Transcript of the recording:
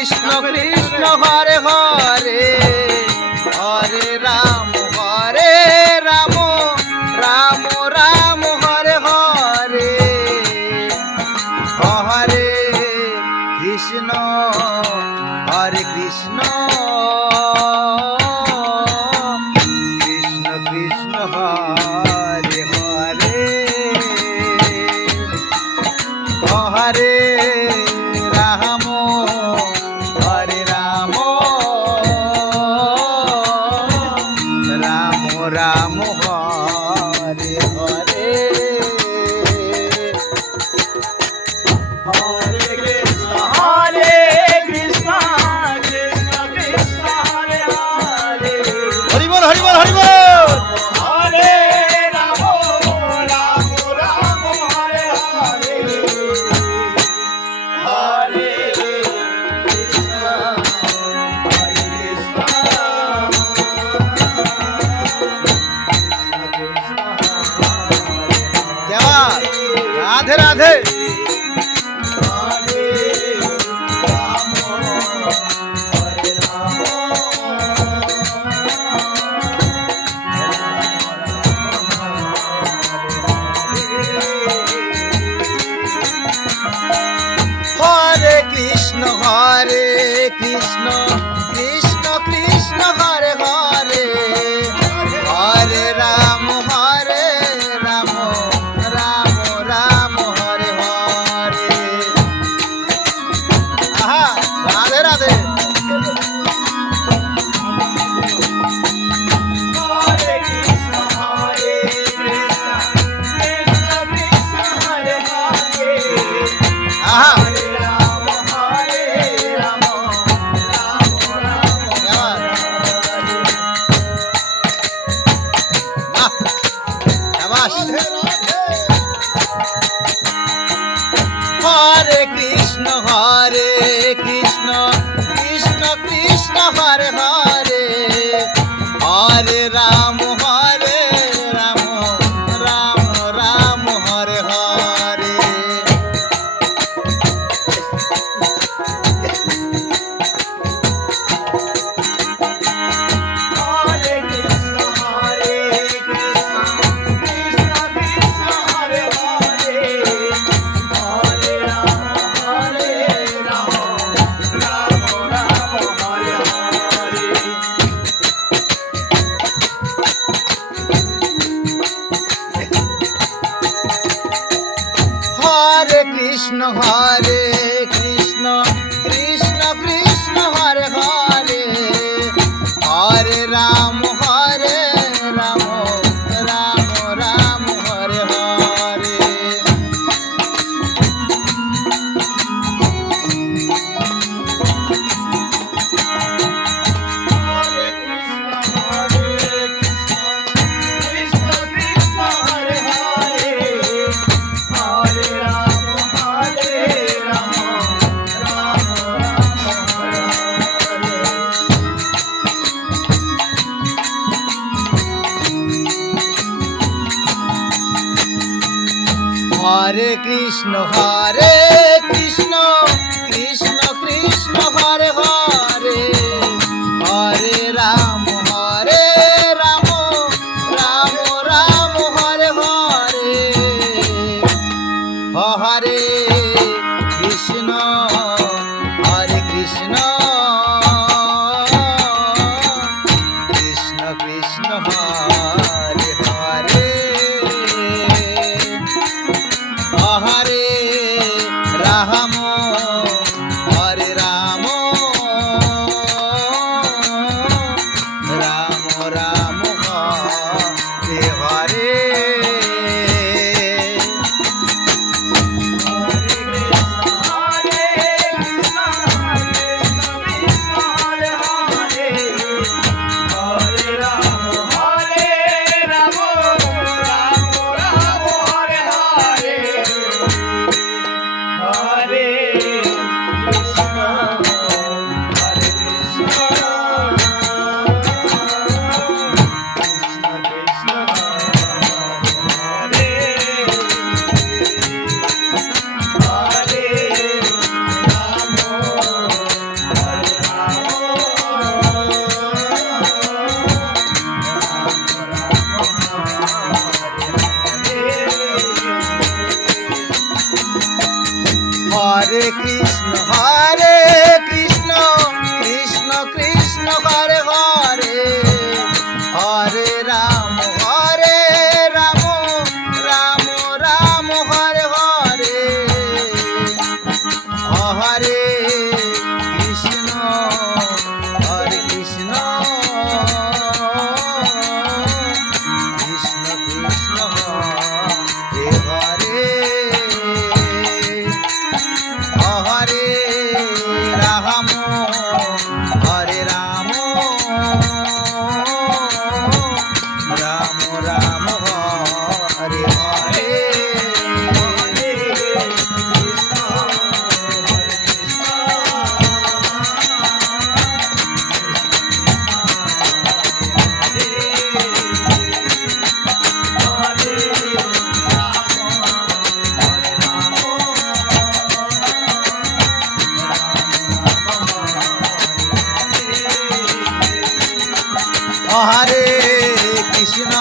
কৃষ্ণ কৃষ্ণ হরে হরে হরে রাম রাম রাম হরে হরে হরে কৃষ্ণ কৃষ্ণ কৃষ্ণ হরে হরে হরে রাম রাম হরে হরে হরে কৃষ্ণ কৃষ্ণ কৃষ্ণ হরে হরে হরি বল হরি বল হরি বল হরে রাম রাম রাম হরে হরে হরে কৃষ্ণ দেওয়া রাধে রাধে হরে কৃষ্ণ কৃষ্ণ কৃষ্ণ হরে হরে হরে রাম রাম রাম হরে হরে আহা রাধে রাধে হরে কৃষ্ণ কৃষ্ণ কৃষ্ণ হরে হরে আহা হরে কৃষ্ণ কৃষ্ণ কৃষ্ণ হরে হরে হরে রাম রাম রাম হরে হরে হরে কৃষ্ণ কৃষ্ণ কৃষ্ণ কৃষ্ণ হরে হরে হরে রাম রাম রাম হরে হরে হরে কৃষ্ণ কৃষ্ণ কৃষ্ণ কৃষ্ণ হরে হরে হরে রাম রাম রাম হরে হরে হরে কৃষ্ণ কৃষ্ণ কৃষ্ণ হরে হরে হরে রাম রাম হরে হরে হরে কৃষ্ণ কৃষ্ণ কৃষ্ণ হরে হরে হরে রাম রাম রাম হরে হরে হরে কৃষ্ণ কৃষ্ণ কৃষ্ণ হরে হরে হরে রাম রাম রাম হরে হরে Hare হরে কৃষ্ণ কৃষ্ণ কৃষ্ণ হরে হরে হরে রাম রাম রাম হরে হরে হরে কৃষ্ণ কৃষ্ণ কৃষ্ণ হরে হরে হরে রাম রাম রাম হরে হরে হরে কৃষ্ণ